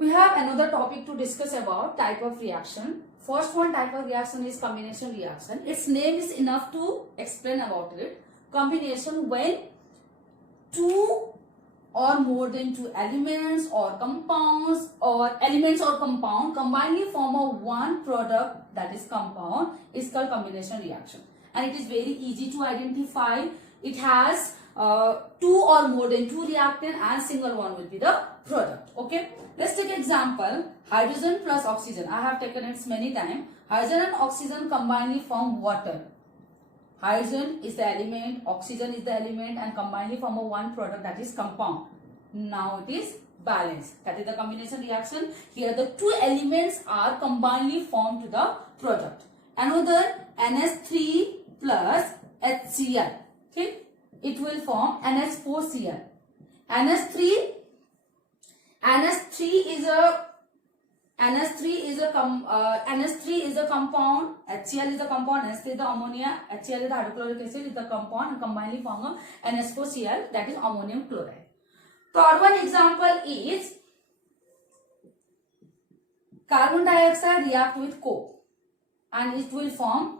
We have another topic to discuss about type of reaction. First one type of reaction is combination reaction. Its name is enough to explain about it. Combination when two or more than two elements or compounds or elements or compound combinedly form a one product, that is compound, is called combination reaction. And it is very easy to identify. It has two or more than two reactant and single one will be the product. Okay, let's take example. Hydrogen plus oxygen. I have taken it many times. Hydrogen and oxygen combinedly form water. Hydrogen is the element, oxygen is the element, and combinedly form a one product, that is compound. Now it is balanced. That is the combination reaction. Here the two elements are combinedly formed to the product. Another NH3 plus HCl. Okay, it will form NH4Cl. NH3 is a compound, HCl is a compound, NH3 is the ammonia, HCl is the hydrochloric acid, is the compound, and combinedly form a NH4Cl, that is ammonium chloride. Third one example is carbon dioxide react with coke and it will form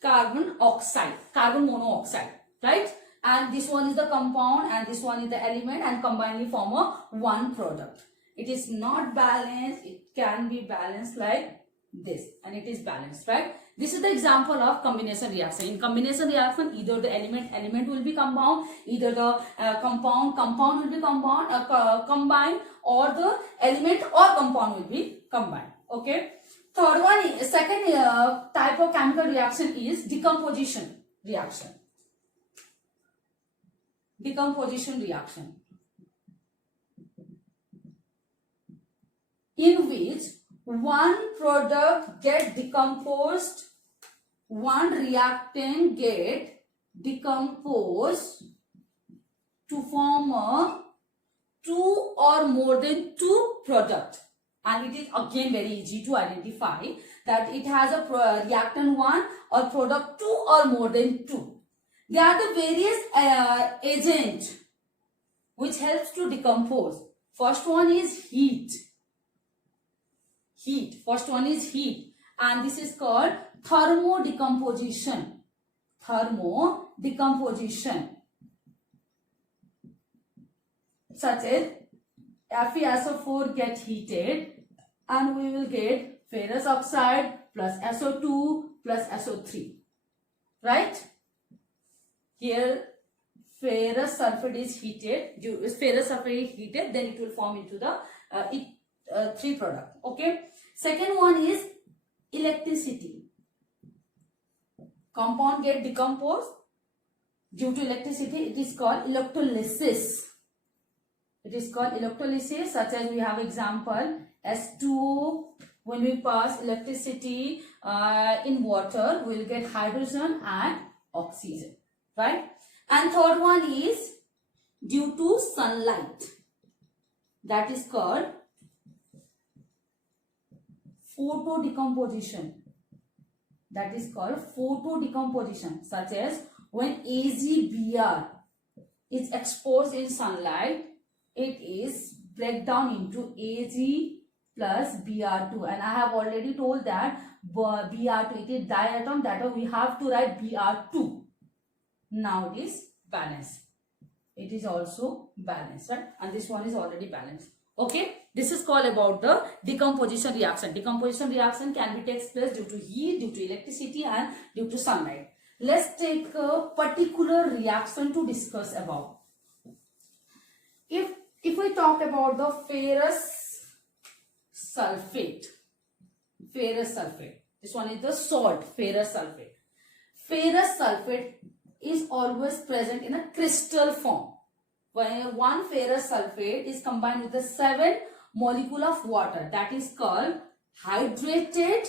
carbon oxide, carbon monoxide, right? And this one is the compound and this one is the element and combinedly form a one product. It is not balanced. It can be balanced like this and it is balanced, right? This is the example of combination reaction. In combination reaction, either the element will be compound, either the compound will be combined, or the element or compound will be combined. Okay. Third one, second type of chemical reaction is decomposition reaction. Decomposition reaction, in which one product get decomposed, one reactant get decomposed to form a two or more than two product. And it is again very easy to identify that it has a reactant 1 or product 2 or more than 2. They are the various agents which helps to decompose. First one is heat. First one is heat, and this is called thermodecomposition. Thermodecomposition. Such as FeSO4 get heated and we will get ferrous oxide plus SO2 plus SO3. Right? Here ferrous sulfate is heated. Ferrous sulfate is heated, then it will form into the three product. Okay. Second one is electricity. Compound get decomposed due to electricity. It is called electrolysis. It is called electrolysis, such as we have example S2O. When we pass electricity in water, we will get hydrogen and oxygen. Right? And third one is due to sunlight. That is called photodecomposition. That is called photodecomposition, such as when AgBr is exposed in sunlight, it is break down into Ag plus Br2, and I have already told that Br2 it is diatom, that we have to write Br2. Now it is balanced. It is also balanced, right? And this one is already balanced. Okay, this is called about the decomposition reaction. Decomposition reaction can be takes place due to heat, due to electricity, and due to sunlight. Let's take a particular reaction to discuss about. If we talk about the ferrous sulfate, this one is the salt, ferrous sulfate. Ferrous sulfate is always present in a crystal form. When one ferrous sulfate is combined with the 7 molecule of water, that is called hydrated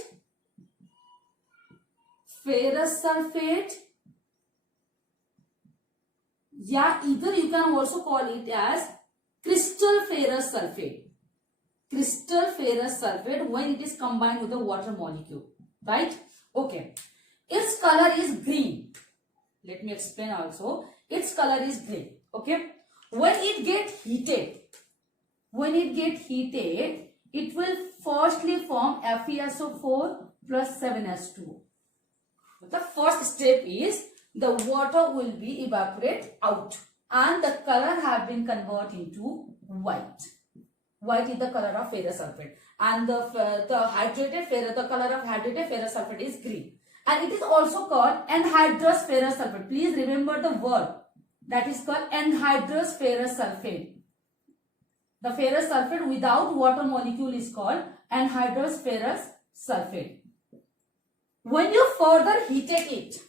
ferrous sulfate. Yeah, either you can also call it as crystal ferrous sulfate. Crystal ferrous sulfate when it is combined with the water molecule. Right? Okay. Its color is green. Let me explain also. Its color is green. Okay. When it gets heated, when it get heated, it will firstly form FeSO4 plus 7H2O. The first step is the water will be evaporate out and the color have been converted into white. White is the color of ferrous sulfate, and the color of hydrated ferrous sulfate is green, and it is also called anhydrous ferrous sulfate. Please remember the word that is called anhydrous ferrous sulfate. The ferrous sulfate without water molecule is called anhydrous ferrous sulfate. When you further heated it,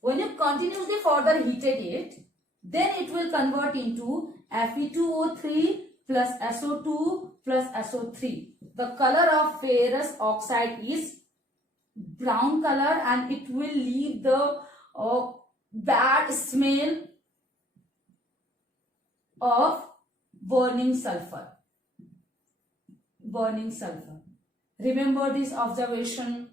when you continuously further heated it, then it will convert into Fe2O3 plus SO2 plus SO3. The color of ferrous oxide is brown color and it will leave the bad smell of burning sulfur. Burning sulfur. Remember this observation.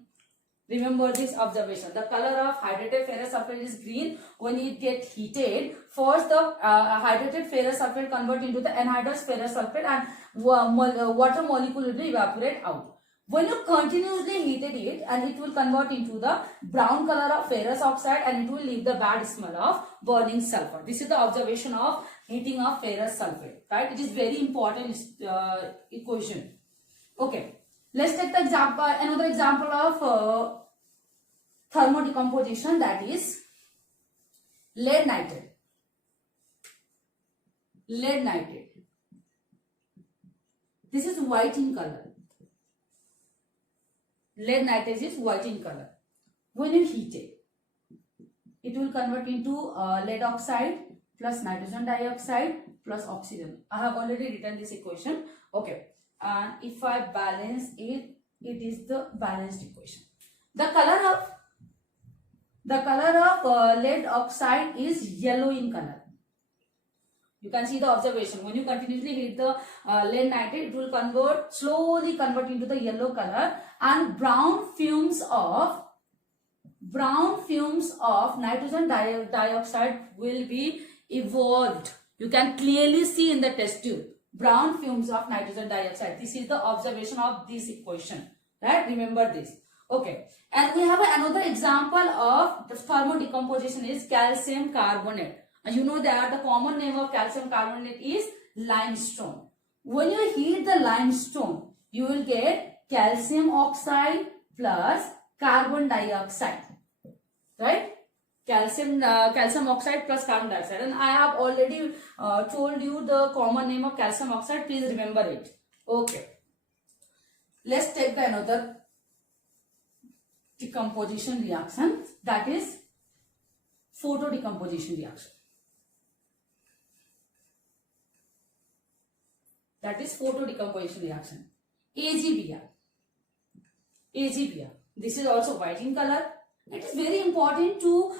Remember this observation. The color of hydrated ferrous sulfate is green. When it gets heated, first the hydrated ferrous sulfate convert into the anhydrous ferrous sulfate and water molecule will evaporate out. When you continuously heated it, and it will convert into the brown color of ferrous oxide and it will leave the bad smell of burning sulfur. This is the observation of heating of ferrous sulfate. Right? It is very important equation. Okay. Let's take the example, another example of thermodecomposition, that is lead nitrate. Lead nitrate. This is white in color. Lead nitrate is white in color. When you heat it will convert into lead oxide plus nitrogen dioxide plus oxygen. I have already written this equation. Okay. And if I balance it, it is the balanced equation. The color of lead oxide is yellow in color. You can see the observation. When you continuously heat the lead nitrate, it will slowly convert into the yellow color, and brown fumes of nitrogen dioxide will be evolved. You can clearly see in the test tube. Brown fumes of nitrogen dioxide. This is the observation of this equation. Right? Remember this. Okay. And we have another example of the thermodecomposition is calcium carbonate. And you know that the common name of calcium carbonate is limestone. When you heat the limestone, you will get calcium oxide plus carbon dioxide. Right? Calcium oxide plus carbon dioxide, and I have already told you the common name of calcium oxide. Please remember it. Okay. Let's take the another decomposition reaction, that is photodecomposition reaction. That is photodecomposition reaction. AgBr. This is also white in color. It is very important to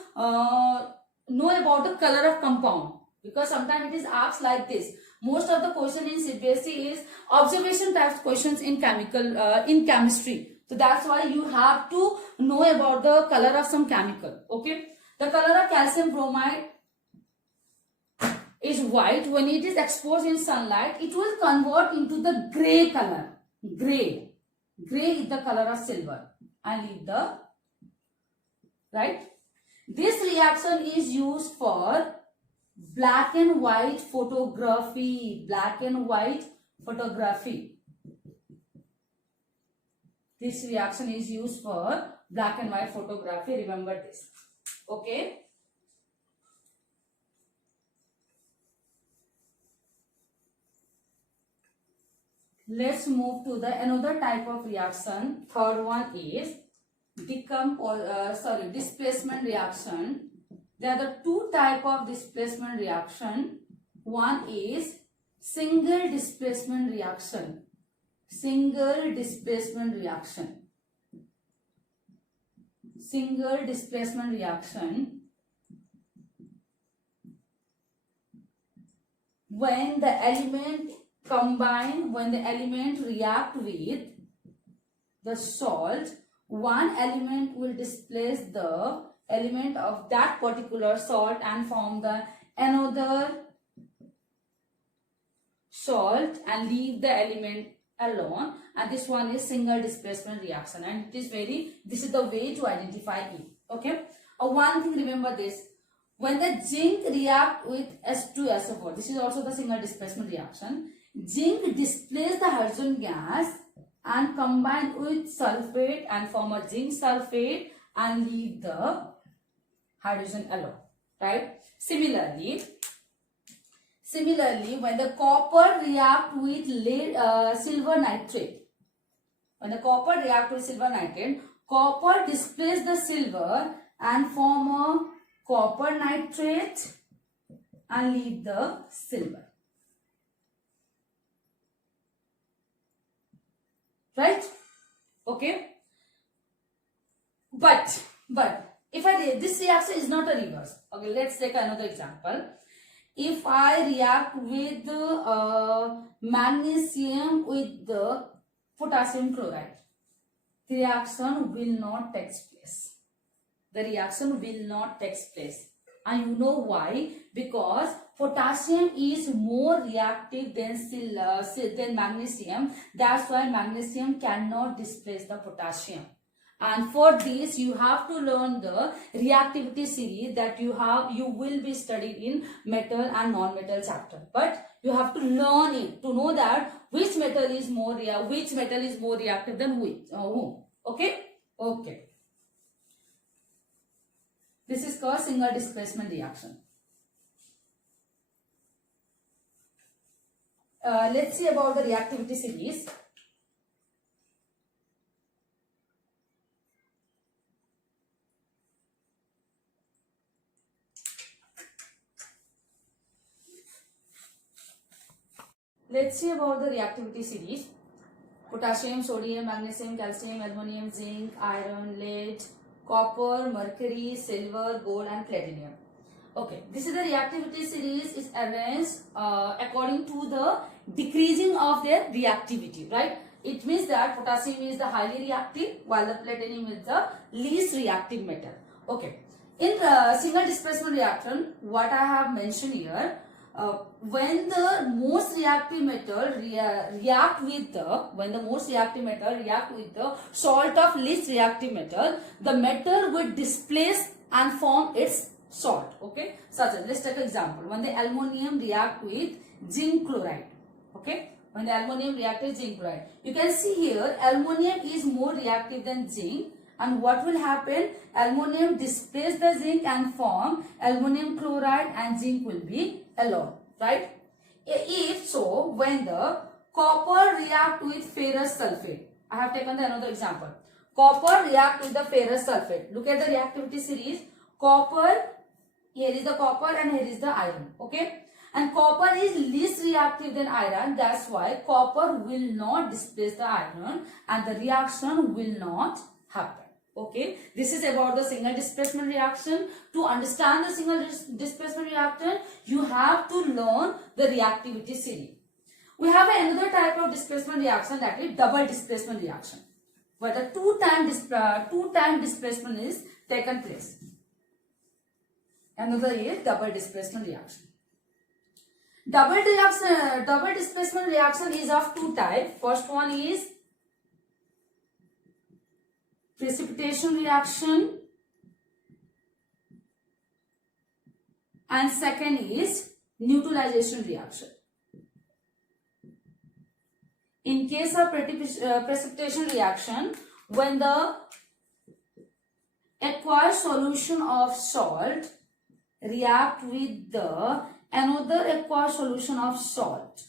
know about the color of compound, because sometimes it is asked like this. Most of the question in CBSE is observation type questions in chemistry. So that's why you have to know about the color of some chemical. Okay. The color of calcium bromide is white. When it is exposed in sunlight, it will convert into the gray color. Gray is the color of silver. I leave the right. This reaction is used for black and white photography. Black and white photography. This reaction is used for black and white photography. Remember this. Okay. Let's move to the another type of reaction. Third one is displacement reaction. There are the two type of displacement reaction. One is single displacement reaction. Single displacement reaction. Single displacement reaction. When the element react with the salt, one element will displace the element of that particular salt and form the another salt and leave the element alone, and this one is single displacement reaction, and this is the way to identify it. Okay, one thing remember this, when the zinc react with S2SO4, this is also the single displacement reaction, zinc displace the hydrogen gas and combine with sulfate and form a zinc sulfate and leave the hydrogen alone, right? Similarly, when the copper react with silver nitrate, copper displace the silver and form a copper nitrate and leave the silver. Right? Okay. But if this reaction is not a reverse. Okay, let's take another example. If I react with magnesium with the potassium chloride, the reaction will not take place. And you know why? Because potassium is more reactive than magnesium. That's why magnesium cannot displace the potassium. And for this, you have to learn the reactivity series that you will be studied in metal and non-metal chapter. But you have to learn it to know that which metal is more reactive than whom. Okay. This is called single displacement reaction. Let's see about the reactivity series. Let's see about the reactivity series. Potassium, sodium, magnesium, calcium, aluminum, zinc, iron, lead, copper, mercury, silver, gold and platinum. Okay, this is the reactivity series is arranged according to the decreasing of their reactivity, right? It means that potassium is the highly reactive while the platinum is the least reactive metal. Okay, in the single displacement reaction, what I have mentioned here, when the most reactive metal react with the salt of least reactive metal, the metal will displace and form its salt. Okay, such as, let's take an example. When the aluminum react with zinc chloride, okay, you can see here aluminum is more reactive than zinc, and what will happen? Aluminum displace the zinc and form aluminum chloride, and zinc will be alone, right? If so, when the copper react with ferrous sulfate, I have taken another example. Copper react with the ferrous sulfate. Look at the reactivity series. Copper, here is the copper and here is the iron. Okay, and copper is least reactive than iron. That's why copper will not displace the iron and the reaction will not happen. Okay, this is about the single displacement reaction. To understand the single displacement reaction, you have to learn the reactivity series. We have another type of displacement reaction, that is double displacement reaction, where the two-time displacement is taken place. Another is double displacement reaction. Double displacement reaction is of two types. First one is precipitation reaction and second is neutralization reaction. In case of precipitation reaction, when the aqueous solution of salt react with the another aqueous solution of salt,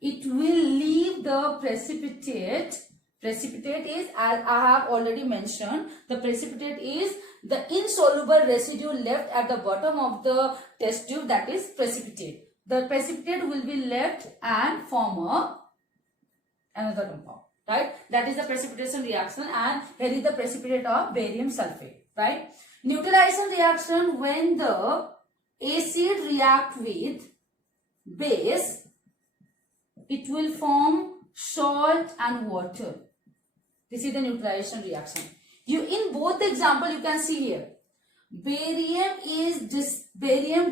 it will leave the precipitate. Precipitate is, as I have already mentioned, the precipitate is the insoluble residue left at the bottom of the test tube, that is precipitate. The precipitate will be left and form another compound, right? That is the precipitation reaction, and here is the precipitate of barium sulfate, right? Neutralization reaction, when the acid react with base, it will form salt and water. This is the neutralization reaction. In both the example, you can see here, barium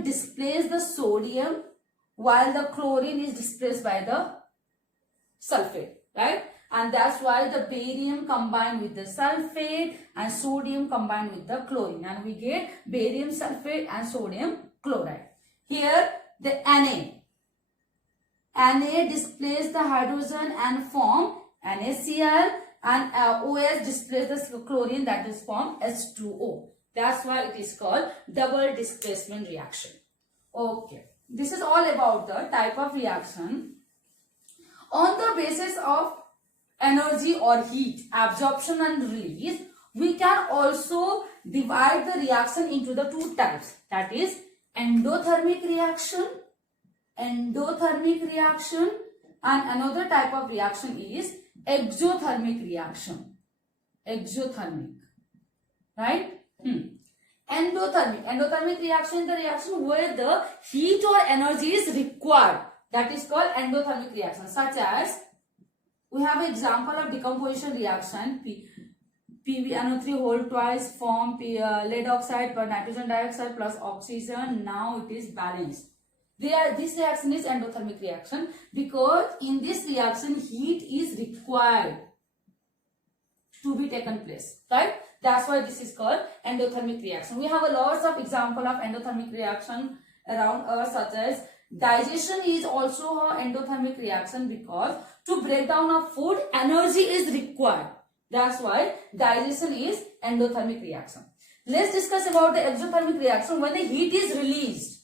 displays the sodium while the chlorine is displaced by the sulfate, right? And that's why the barium combined with the sulfate and sodium combined with the chlorine, and we get barium sulfate and sodium chloride. Here the Na displays the hydrogen and form NaCl, and OH displays the chlorine, that is form H2O. That's why it is called double displacement reaction. Okay, this is all about the type of reaction. On the basis of energy or heat, absorption and release, we can also divide the reaction into the two types, that is endothermic reaction, and another type of reaction is exothermic reaction. Right? Endothermic reaction is the reaction where the heat or energy is required. That is called endothermic reaction. Such as, we have an example of decomposition reaction. PbNO3 whole twice form lead oxide per nitrogen dioxide plus oxygen. Now it is balanced. This reaction is endothermic reaction because in this reaction heat is required to be taken place, right? That's why this is called endothermic reaction. We have a lots of example of endothermic reaction around us, such as digestion is also an endothermic reaction because to break down of food energy is required. That's why digestion is endothermic reaction. Let's discuss about the exothermic reaction when the heat is released,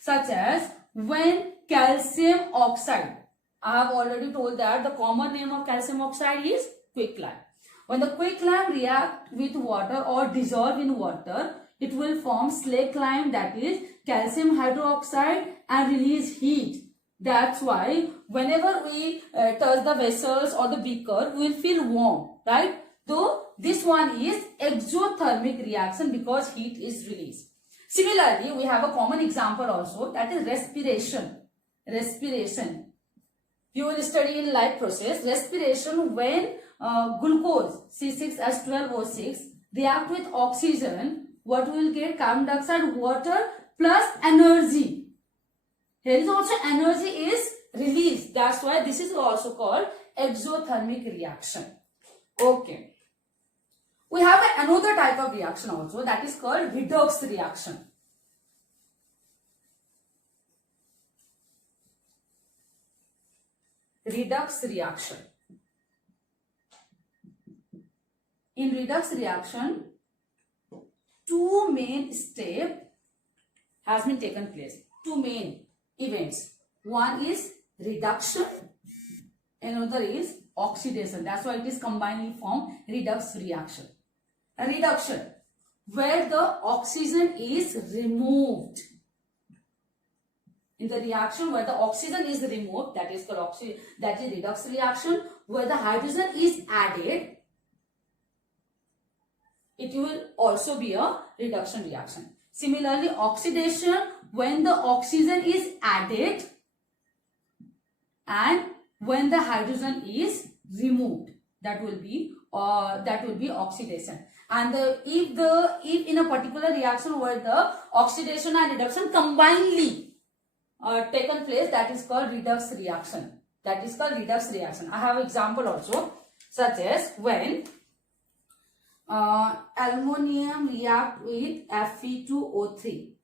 such as when calcium oxide. I have already told that the common name of calcium oxide is quicklime. When the quicklime react with water or dissolve in water, it will form slaked-lime, that is calcium hydroxide, and release heat. That's why whenever we touch the vessels or the beaker, we will feel warm, right? So this one is exothermic reaction because heat is released. Similarly, we have a common example also, that is respiration. You will study in life process. Respiration, when glucose C6H12O6 react with oxygen, what we will get? Carbon dioxide, water plus energy. Here is also energy is released. That's why this is also called exothermic reaction. Okay. We have another type of reaction also, that is called redox reaction. Redox reaction. In redox reaction, two main steps has been taken place. Two main events. One is reduction, another is oxidation. That's why it is combined in form redox reaction. A reduction where the oxygen is removed. In the reaction where the oxygen is removed, that is called redox reaction. Where the hydrogen is added, it will also be a reduction reaction. Similarly, oxidation, when the oxygen is added and when the hydrogen is removed, that will be oxidation. And if in a particular reaction where the oxidation and reduction combinedly taken place, that is called redox reaction. I have example also, such as when aluminum react with Fe2O3,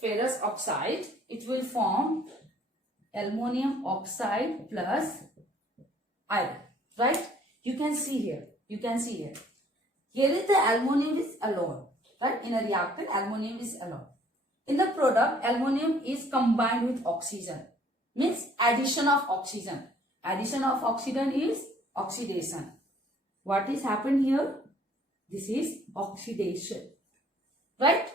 ferrous oxide, it will form aluminum oxide plus iron, right? You can see here. Here is the aluminum is alone, right? In a reactant, aluminum is alone. In the product, aluminum is combined with oxygen, means addition of oxygen. Addition of oxygen is oxidation. What is happened here? This is oxidation, right?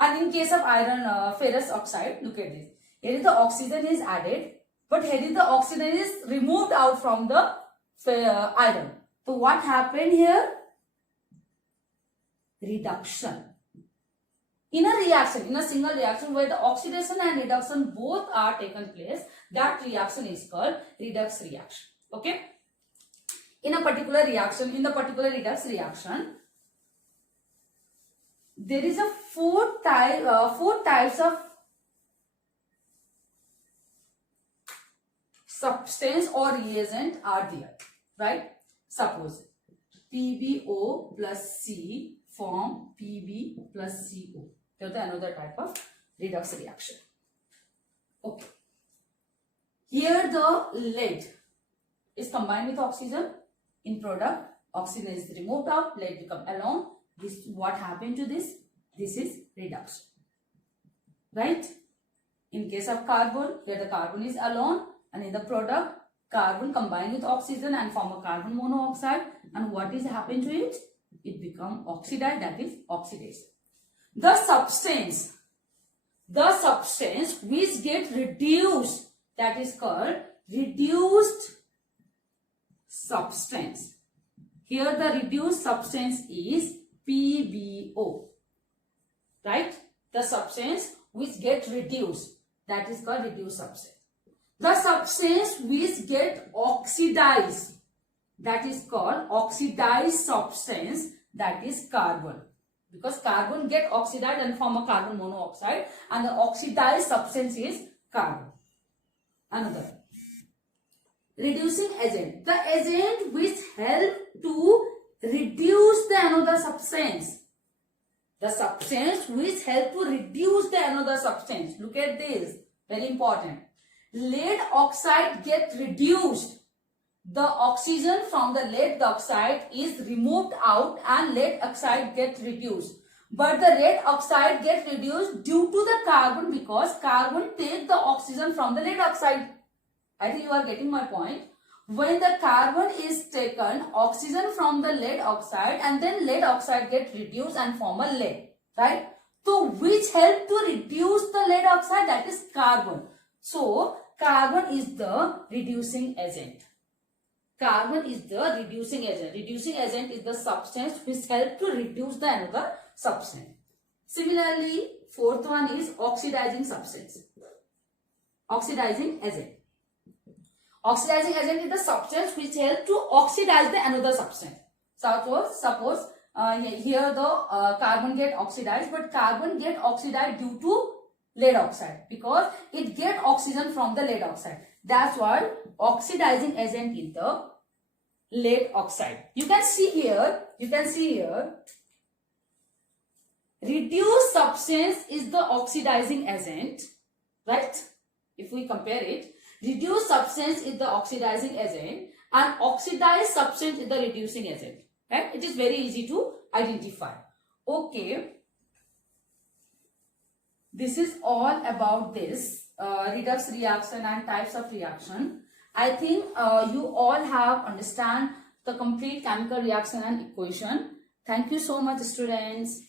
And in case of iron, ferrous oxide, look at this. Here is the oxygen is added, but here is the oxygen is removed out from the iron. So what happened here? Reduction. In a reaction, in a single reaction where the oxidation and reduction both are taken place, that reaction is called redox reaction. Okay? In a particular reaction, in the particular redox reaction, there is a four types of substance or reagent are there, right? Suppose PbO plus C form Pb plus CO. That's another type of redox reaction. Okay. Here the lead is combined with oxygen. In product, oxygen is removed out, lead become alone. This, what happened to this? This is reduction, right? In case of carbon, where the carbon is alone, and in the product, carbon combined with oxygen and form a carbon monoxide. And what is happened to it? It become oxidized, that is oxidation. The substance which get reduced, that is called reduced substance. Here the reduced substance is PbO, right? The substance which get reduced, that is called reduced substance. The substance which get oxidized, that is called oxidized substance, that is carbon. Because carbon get oxidized and form a carbon monoxide, and the oxidized substance is carbon. Another reducing agent, the agent which help to reduce the another substance. The substance which help to reduce the another substance. Look at this, very important. Lead oxide get reduced. The oxygen from the lead oxide is removed out and lead oxide get reduced. But the lead oxide get reduced due to the carbon, because carbon take the oxygen from the lead oxide. I think you are getting my point. When the carbon is taken, oxygen from the lead oxide, and then lead oxide get reduced and form a lead, right? So which help to reduce the lead oxide, that is carbon. So carbon is the reducing agent. Carbon is the reducing agent. Reducing agent is the substance which help to reduce the another substance. Similarly, fourth one is oxidizing substance. Oxidizing agent. Oxidizing agent is the substance which help to oxidize the another substance. Suppose here the carbon get oxidized, but carbon get oxidized due to lead oxide, because it get oxygen from the lead oxide. That's why oxidizing agent is the lead oxide. You can see here, reduced substance is the oxidizing agent, right? If we compare it, reduced substance is the oxidizing agent and oxidized substance is the reducing agent. Right? It is very easy to identify. Okay. This is all about this redox reaction and types of reaction. I think you all have understand the complete chemical reaction and equation. Thank you so much, students.